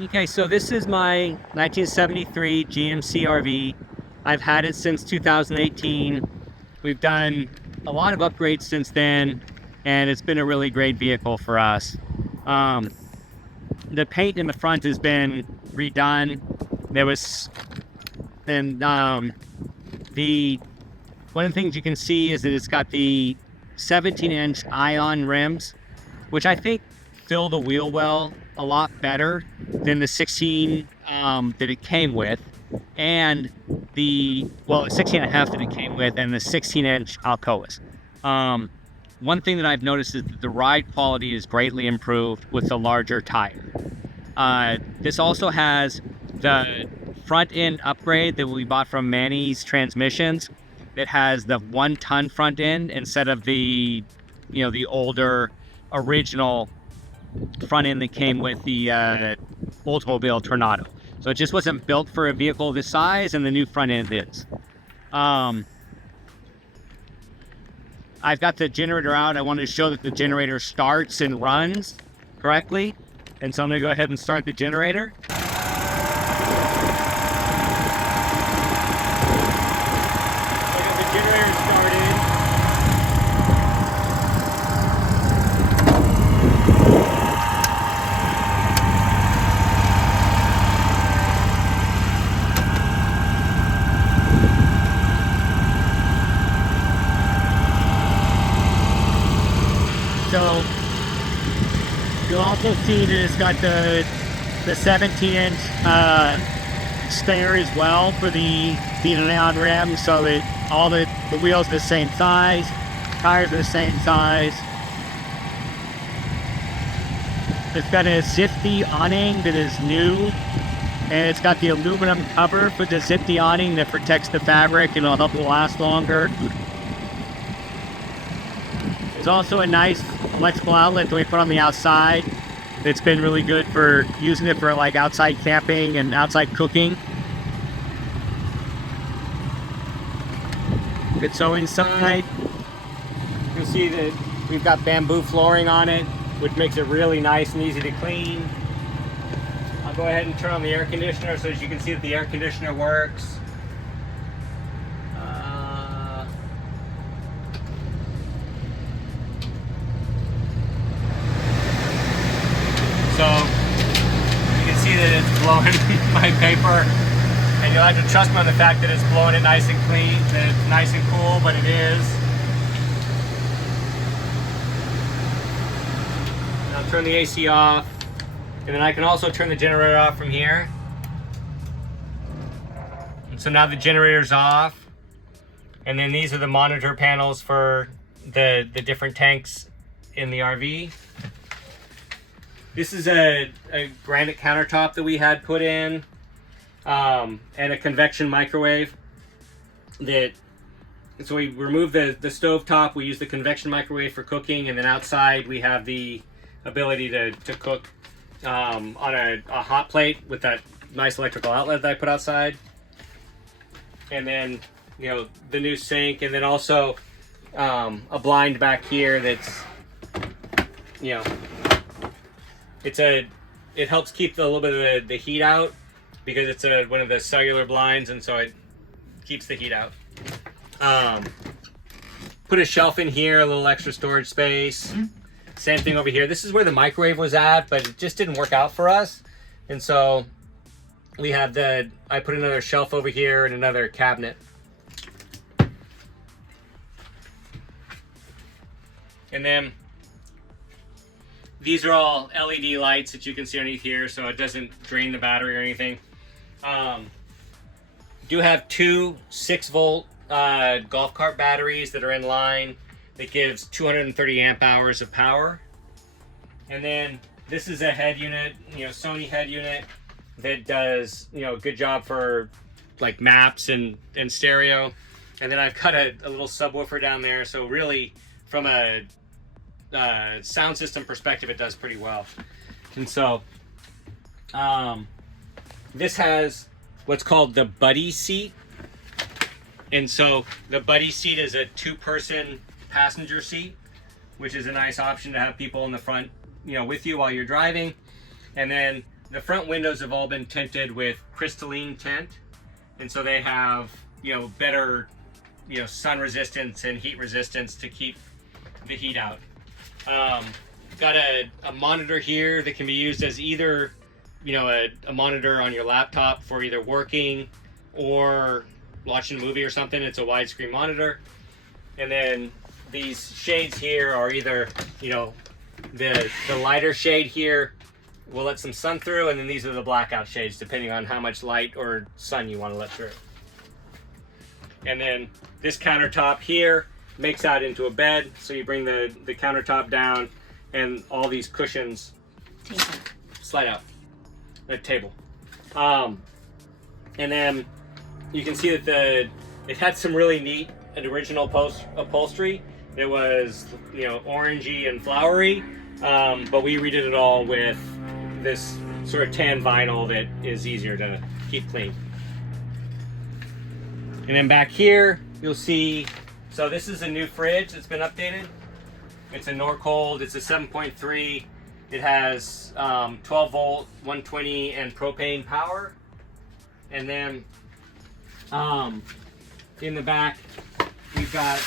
Okay, so this is my 1973 GMC RV. I've had it since 2018. We've done a lot of upgrades since then, and it's been a really great vehicle for us. Um, the paint in the front has been redone. There was, and the one of the things you can see is that it's got the 17-inch ion rims, which I think fill the wheel well a lot better than the 16 that it came with, and the 16 and a half that it came with, and the 16-inch Alcoas. One thing that I've noticed is that the ride quality is greatly improved with the larger tire. This also has the front end upgrade that we bought from Manny's Transmissions. It has the 1-ton front end instead of the older original front end that came with the Oldsmobile Tornado. So it just wasn't built for a vehicle this size, and the new front end is. I've got the generator out. I wanted to show that the generator starts and runs correctly. And so I'm going to go ahead and start the generator. The generator started. So you'll also see that it's got the 17-inch stair as well for the neon rim, so that all the wheels are the same size, tires are the same size. It's got a Zifty awning that is new, and it's got the aluminum cover for the Zifty awning that protects the fabric and it'll help it last longer. There's also a nice electrical outlet that we put on the outside. It's been really good for using it for like outside camping and outside cooking. So inside, you'll see that we've got bamboo flooring on it, which makes it really nice and easy to clean. I'll go ahead and turn on the air conditioner so that you can see that the air conditioner works. So you can see that it's blowing my paper, and you'll have to trust me on the fact that it's blowing it nice and clean, that it's nice and cool, but it is. And I'll turn the AC off, and then I can also turn the generator off from here. And so now the generator's off, and then these are the monitor panels for the different tanks in the RV. This is a granite countertop that we had put in, and a convection microwave. So we removed the stove top, we use the convection microwave for cooking, and then outside we have the ability to cook on a hot plate with that nice electrical outlet that I put outside. And then, the new sink, and then also a blind back here that's, it helps keep a little bit of the heat out, because it's one of the cellular blinds, and so it keeps the heat out. Put a shelf in here, a little extra storage space. Same thing over here. This is where the microwave was at, but it just didn't work out for us. And so we have I put another shelf over here and another cabinet. And then these are all LED lights that you can see underneath here, so it doesn't drain the battery or anything. Do have two 6-volt golf cart batteries that are in line that gives 230 amp hours of power. And then this is a head unit, Sony head unit that does, a good job for like maps and stereo. And then I've got a little subwoofer down there, so really from a sound system perspective, it does pretty well. And so this has what's called the buddy seat. And so the buddy seat is a 2-person passenger seat, which is a nice option to have people in the front, with you while you're driving. And then the front windows have all been tinted with crystalline tint, and so they have, you know, better, you know, sun resistance and heat resistance to keep the heat out. Got a monitor here that can be used as either, you know, a monitor on your laptop for either working or watching a movie or something. It's a widescreen monitor. And then these shades here are either, you know, the lighter shade here will let some sun through, and then these are the blackout shades depending on how much light or sun you want to let through. And then this countertop here makes out into a bed, so you bring the countertop down and all these cushions slide out, a table. And then you can see that it had some really neat and original upholstery. It was, you know, orangey and flowery, but we redid it all with this sort of tan vinyl that is easier to keep clean. And then back here, you'll see, so this is a new fridge that's been updated. It's a Norcold, it's a 7.3. It has 12 volt, 120 and propane power. And then in the back, we've got,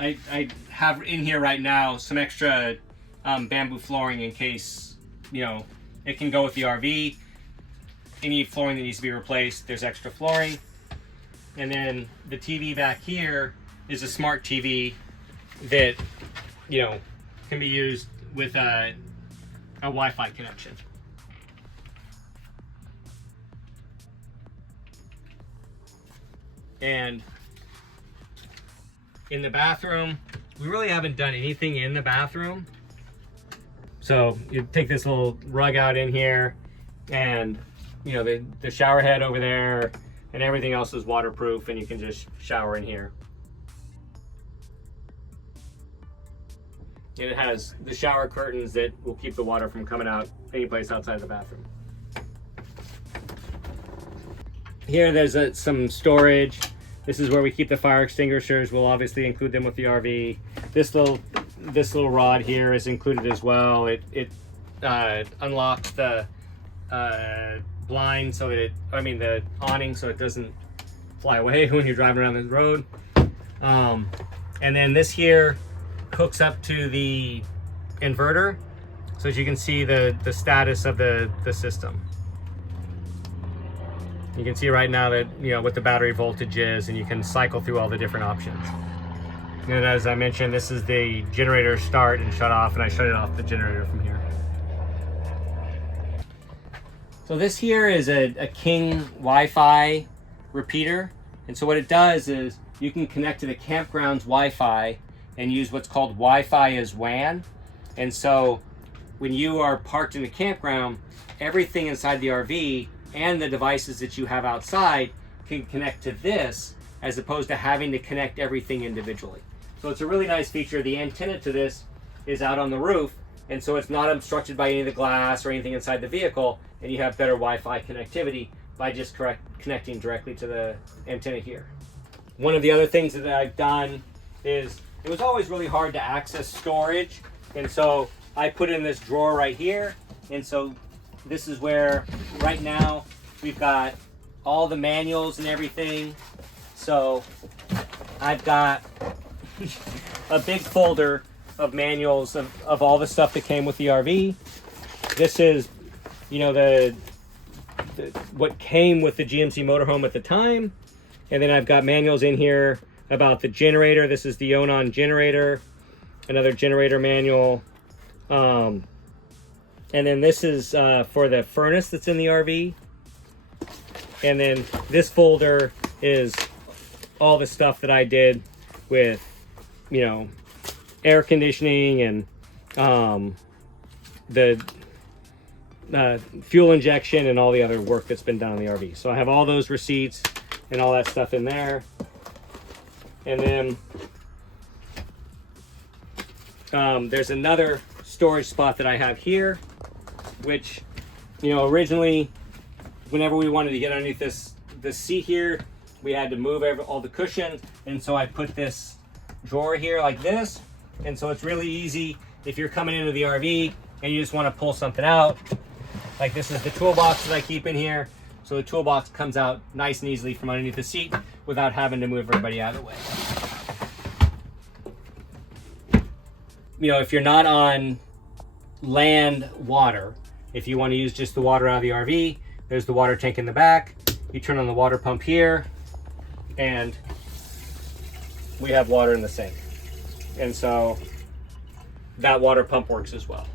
I have in here right now some extra bamboo flooring in case, you know, it can go with the RV. Any flooring that needs to be replaced, there's extra flooring. And then the TV back here is a smart TV that, you know, can be used with a Wi-Fi connection. And in the bathroom, we really haven't done anything in the bathroom. So you take this little rug out in here, and you know, the shower head over there and everything else is waterproof, and you can just shower in here. And it has the shower curtains that will keep the water from coming out any place outside the bathroom. Here there's some storage. This is where we keep the fire extinguishers. We'll obviously include them with the RV. This little rod here is included as well. It unlocks the blind so that the awning so it doesn't fly away when you're driving around the road. And then this here hooks up to the inverter, so as you can see the status of the system. You can see right now that, you know, what the battery voltage is, and you can cycle through all the different options. And as I mentioned, this is the generator start and shut off, and I shut it off the generator from here. So this here is a King Wi-Fi repeater. And so what it does is you can connect to the campground's Wi-Fi and use what's called Wi-Fi as WAN. And so when you are parked in the campground, everything inside the RV and the devices that you have outside can connect to this, as opposed to having to connect everything individually. So it's a really nice feature. The antenna to this is out on the roof, and so it's not obstructed by any of the glass or anything inside the vehicle, and you have better Wi-Fi connectivity by just connecting directly to the antenna here. One of the other things that I've done is, it was always really hard to access storage, and so I put in this drawer right here. And so this is where, right now, we've got all the manuals and everything. So I've got a big folder of manuals of all the stuff that came with the RV. This is, you know, what came with the GMC Motorhome at the time. And then I've got manuals in here about the generator. This is the Onan generator, another generator manual. And then this is for the furnace that's in the RV. And then this folder is all the stuff that I did with, you know, air conditioning and the fuel injection and all the other work that's been done on the RV. So I have all those receipts and all that stuff in there. And then there's another storage spot that I have here, which, you know, originally, whenever we wanted to get underneath this seat here, we had to move all the cushions. And so I put this drawer here like this. And so it's really easy if you're coming into the RV and you just want to pull something out. Like this is the toolbox that I keep in here. So the toolbox comes out nice and easily from underneath the seat without having to move everybody out of the way. You know, if you're not on land water, if you want to use just the water out of the RV, there's the water tank in the back. You turn on the water pump here and we have water in the sink. And so that water pump works as well.